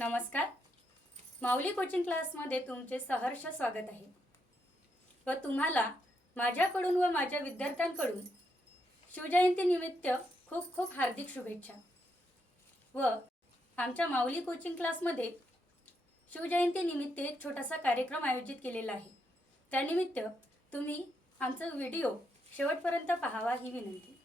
नमस्कार. माऊली कोचिंग क्लासमध्ये तुमचे सहर्ष स्वागत आहे व तुम्हाला माझ्याकडून व माझ्या विद्यार्थ्यांकडून शिवजयंतीनिमित्त खूप खूप हार्दिक शुभेच्छा. व आमच्या माऊली कोचिंग क्लासमध्ये शिवजयंतीनिमित्त एक छोटासा कार्यक्रम आयोजित केलेला आहे. त्यानिमित्त तुम्ही आमचा व्हिडिओ शेवटपर्यंत पाहावा ही विनंती.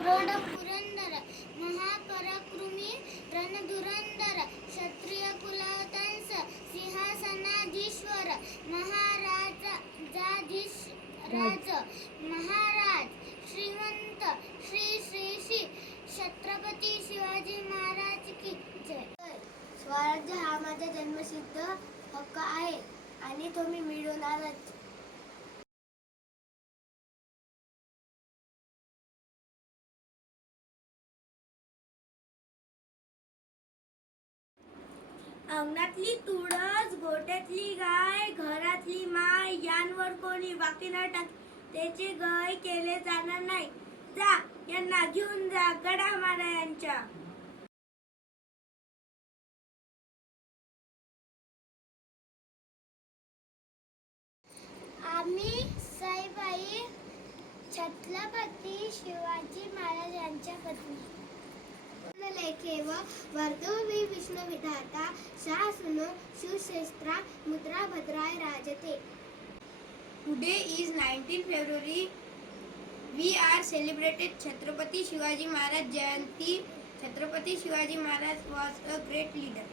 प्रौढ पुरंदर महापराक्रमी रणधुरंदर क्षत्रिय कुलवंश सिंहासनाधीश्वर महाराज महाराज श्रीमंत श्री श्री श्री छत्रपती शिवाजी महाराज की जय. स्वराज्य हा माझा जन्मसिद्ध हक्क आहे आणि तो मी मिळवणारच. अंगणातली तुळस, गोठ्यातली गाय, घरातली माय यांवर कोणी बाकी न टाक त्याचे गय केले जाणार नाही. जा, यांना घेऊन जा गडा महाराजांच्या. आम्ही साईबाई छत्रपती शिवाजी महाराजांच्या पत्नी. लेखे व वर्धवी विष्णु विधाता शासनो सुशस्त्रा मुद्रा भद्राय राजते. Today is 19 February. We are celebrated Chhatrapati Shivaji Maharaj Jayanti. Chhatrapati Shivaji Maharaj was a great leader.